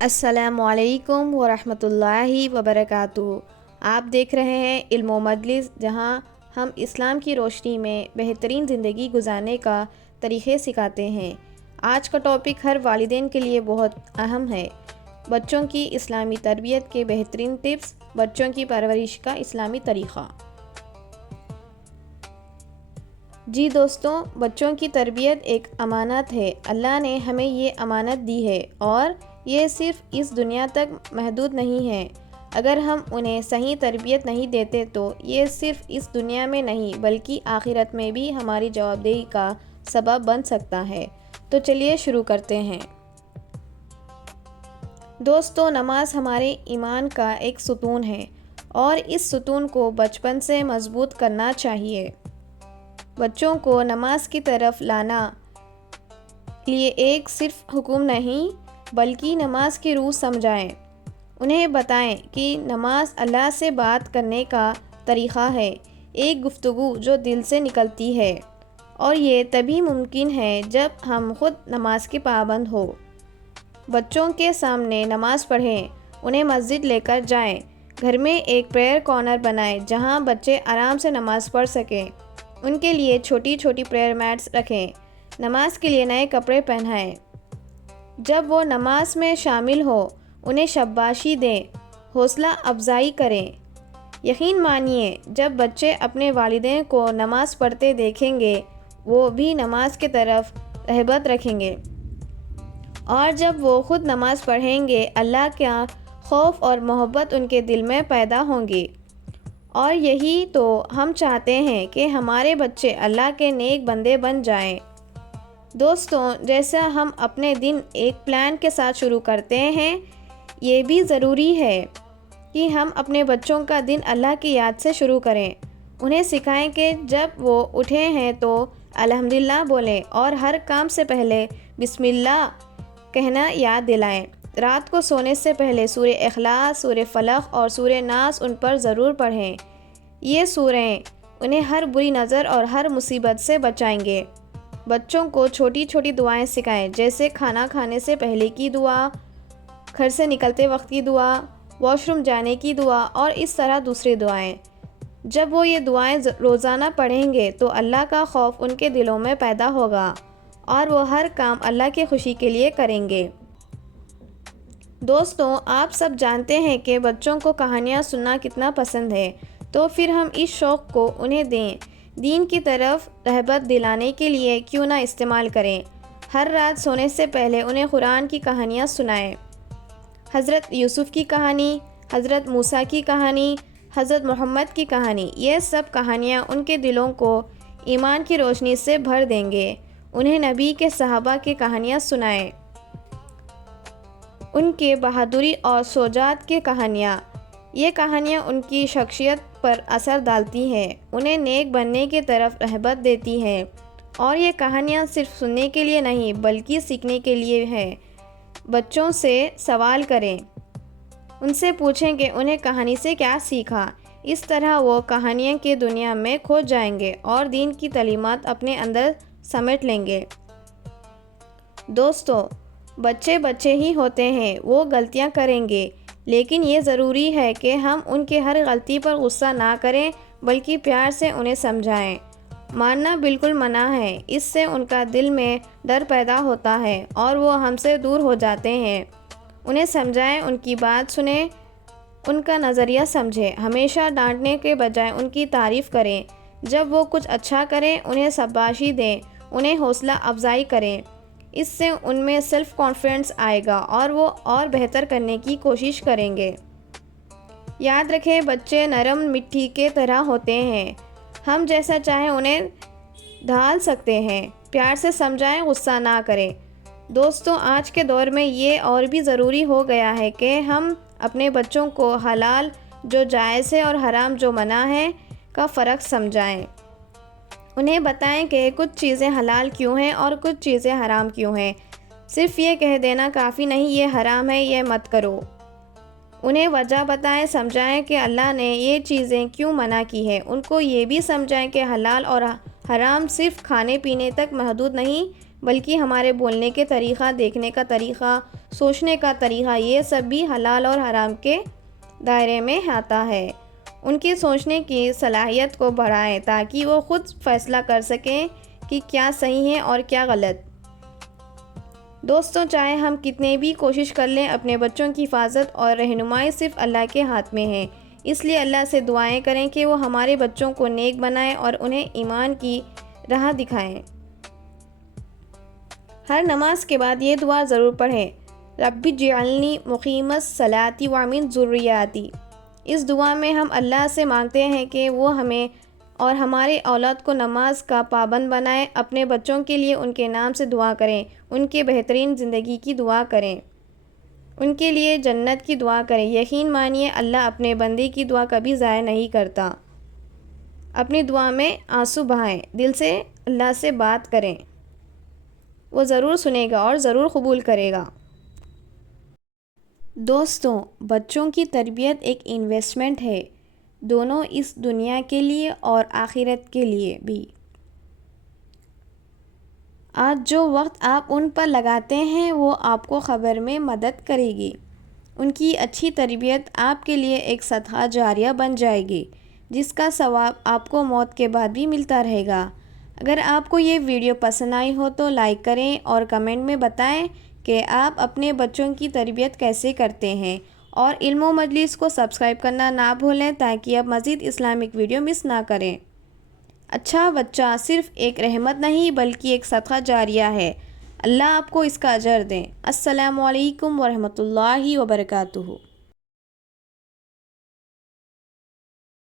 السلام علیکم ورحمۃ اللہ وبرکاتہ۔ آپ دیکھ رہے ہیں علم و مجلس، جہاں ہم اسلام کی روشنی میں بہترین زندگی گزارنے کا طریقے سکھاتے ہیں۔ آج کا ٹاپک ہر والدین کے لیے بہت اہم ہے، بچوں کی اسلامی تربیت کے بہترین ٹپس، بچوں کی پرورش کا اسلامی طریقہ۔ جی دوستوں، بچوں کی تربیت ایک امانت ہے۔ اللہ نے ہمیں یہ امانت دی ہے اور یہ صرف اس دنیا تک محدود نہیں ہے۔ اگر ہم انہیں صحیح تربیت نہیں دیتے تو یہ صرف اس دنیا میں نہیں بلکہ آخرت میں بھی ہماری جوابدہی کا سبب بن سکتا ہے۔ تو چلیے شروع کرتے ہیں۔ دوستو، نماز ہمارے ایمان کا ایک ستون ہے اور اس ستون کو بچپن سے مضبوط کرنا چاہیے۔ بچوں کو نماز کی طرف لانا لیے ایک صرف حکم نہیں بلکہ نماز کی روح سمجھائیں۔ انہیں بتائیں کہ نماز اللہ سے بات کرنے کا طریقہ ہے، ایک گفتگو جو دل سے نکلتی ہے، اور یہ تبھی ممکن ہے جب ہم خود نماز کے پابند ہوں۔ بچوں کے سامنے نماز پڑھیں، انہیں مسجد لے کر جائیں، گھر میں ایک پریئر کارنر بنائیں جہاں بچے آرام سے نماز پڑھ سکیں۔ ان کے لیے چھوٹی چھوٹی پریئر میٹس رکھیں، نماز کے لیے نئے کپڑے پہنائیں۔ جب وہ نماز میں شامل ہو، انہیں شاباشی دیں، حوصلہ افزائی کریں۔ یقین مانیے، جب بچے اپنے والدین کو نماز پڑھتے دیکھیں گے، وہ بھی نماز کی طرف رغبت رکھیں گے، اور جب وہ خود نماز پڑھیں گے، اللہ کا خوف اور محبت ان کے دل میں پیدا ہوں گی۔ اور یہی تو ہم چاہتے ہیں کہ ہمارے بچے اللہ کے نیک بندے بن جائیں۔ دوستوں، جیسا ہم اپنے دن ایک پلان کے ساتھ شروع کرتے ہیں، یہ بھی ضروری ہے کہ ہم اپنے بچوں کا دن اللہ کی یاد سے شروع کریں۔ انہیں سکھائیں کہ جب وہ اٹھے ہیں تو الحمدللہ بولیں اور ہر کام سے پہلے بسم اللہ کہنا یاد دلائیں۔ رات کو سونے سے پہلے سورہ اخلاص، سورہ فلق اور سورہ ناس ان پر ضرور پڑھیں۔ یہ سورہیں انہیں ہر بری نظر اور ہر مصیبت سے بچائیں گے۔ بچوں کو چھوٹی چھوٹی دعائیں سکھائیں، جیسے کھانا کھانے سے پہلے کی دعا، گھر سے نکلتے وقت کی دعا، واش روم جانے کی دعا، اور اس طرح دوسری دعائیں۔ جب وہ یہ دعائیں روزانہ پڑھیں گے تو اللہ کا خوف ان کے دلوں میں پیدا ہوگا اور وہ ہر کام اللہ کی خوشی کے لیے کریں گے۔ دوستوں، آپ سب جانتے ہیں کہ بچوں کو کہانیاں سننا کتنا پسند ہے، تو پھر ہم اس شوق کو انہیں دین کی طرف رغبت دلانے کے لیے کیوں نہ استعمال کریں۔ ہر رات سونے سے پہلے انہیں قرآن کی کہانیاں سنائیں۔ حضرت یوسف کی کہانی، حضرت موسیٰ کی کہانی، حضرت محمد کی کہانی، یہ سب کہانیاں ان کے دلوں کو ایمان کی روشنی سے بھر دیں گے۔ انہیں نبی کے صحابہ کی کہانیاں سنائیں، ان کے بہادری اور شجاعت کی کہانیاں۔ یہ کہانیاں ان کی شخصیت پر اثر ڈالتی ہیں، انہیں نیک بننے کی طرف رغبت دیتی ہیں، اور یہ کہانیاں صرف سننے کے لیے نہیں بلکہ سیکھنے کے لیے ہیں۔ بچوں سے سوال کریں، ان سے پوچھیں کہ انہیں کہانی سے کیا سیکھا۔ اس طرح وہ کہانیاں کی دنیا میں کھو جائیں گے اور دین کی تعلیمات اپنے اندر سمیٹ لیں گے۔ دوستو، بچے بچے ہی ہوتے ہیں، وہ غلطیاں کریں گے، لیکن یہ ضروری ہے کہ ہم ان کی ہر غلطی پر غصہ نہ کریں بلکہ پیار سے انہیں سمجھائیں۔ مارنا بالکل منع ہے، اس سے ان کا دل میں ڈر پیدا ہوتا ہے اور وہ ہم سے دور ہو جاتے ہیں۔ انہیں سمجھائیں، ان کی بات سنیں، ان کا نظریہ سمجھیں۔ ہمیشہ ڈانٹنے کے بجائے ان کی تعریف کریں۔ جب وہ کچھ اچھا کریں، انہیں شاباشی دیں، انہیں حوصلہ افزائی کریں۔ اس سے ان میں سیلف کانفیڈنس آئے گا اور وہ اور بہتر کرنے کی کوشش کریں گے۔ یاد رکھیں، بچے نرم مٹی کے طرح ہوتے ہیں، ہم جیسا چاہیں انہیں ڈھال سکتے ہیں۔ پیار سے سمجھائیں، غصہ نہ کریں۔ دوستوں، آج کے دور میں یہ اور بھی ضروری ہو گیا ہے کہ ہم اپنے بچوں کو حلال جو جائز ہے اور حرام جو منع ہے کا فرق سمجھائیں۔ انہیں بتائیں کہ کچھ چیزیں حلال کیوں ہیں اور کچھ چیزیں حرام کیوں ہیں۔ صرف یہ کہہ دینا کافی نہیں، یہ حرام ہے، یہ مت کرو۔ انہیں وجہ بتائیں، سمجھائیں کہ اللہ نے یہ چیزیں کیوں منع کی ہیں۔ ان کو یہ بھی سمجھائیں کہ حلال اور حرام صرف کھانے پینے تک محدود نہیں بلکہ ہمارے بولنے کے طریقہ، دیکھنے کا طریقہ، سوچنے کا طریقہ، یہ سب بھی حلال اور حرام کے دائرے میں آتا ہے۔ ان کی سوچنے کی صلاحیت کو بڑھائیں تاکہ وہ خود فیصلہ کر سکیں کہ کیا صحیح ہے اور کیا غلط۔ دوستوں، چاہے ہم کتنے بھی کوشش کر لیں، اپنے بچوں کی حفاظت اور رہنمائی صرف اللہ کے ہاتھ میں ہے۔ اس لیے اللہ سے دعائیں کریں کہ وہ ہمارے بچوں کو نیک بنائیں اور انہیں ایمان کی راہ دکھائیں۔ ہر نماز کے بعد یہ دعا ضرور پڑھیں، رب اجعلنی مقیم الصلاۃ ومن ذریتی۔ اس دعا میں ہم اللہ سے مانگتے ہیں کہ وہ ہمیں اور ہمارے اولاد کو نماز کا پابند بنائیں، اپنے بچوں کے لیے ان کے نام سے دعا کریں، ان کے بہترین زندگی کی دعا کریں، ان کے لیے جنت کی دعا کریں۔ یقین مانیے اللہ اپنے بندے کی دعا کبھی ضائع نہیں کرتا۔ اپنی دعا میں آنسو بہائیں، دل سے اللہ سے بات کریں، وہ ضرور سنے گا اور ضرور قبول کرے گا۔ دوستوں، بچوں کی تربیت ایک انویسٹمنٹ ہے، دونوں اس دنیا کے لیے اور آخرت کے لیے بھی۔ آج جو وقت آپ ان پر لگاتے ہیں وہ آپ کو قبر میں مدد کرے گی۔ ان کی اچھی تربیت آپ کے لیے ایک صدقہ جاریہ بن جائے گی، جس کا ثواب آپ کو موت کے بعد بھی ملتا رہے گا۔ اگر آپ کو یہ ویڈیو پسند آئی ہو تو لائک کریں اور کمنٹ میں بتائیں کہ آپ اپنے بچوں کی تربیت کیسے کرتے ہیں، اور علم و مجلس کو سبسکرائب کرنا نہ بھولیں تاکہ آپ مزید اسلامک ویڈیو مس نہ کریں۔ اچھا بچہ صرف ایک رحمت نہیں بلکہ ایک صدقہ جاریہ ہے، اللہ آپ کو اس کا اجر دیں۔ السلام علیکم ورحمۃ اللہ وبرکاتہ۔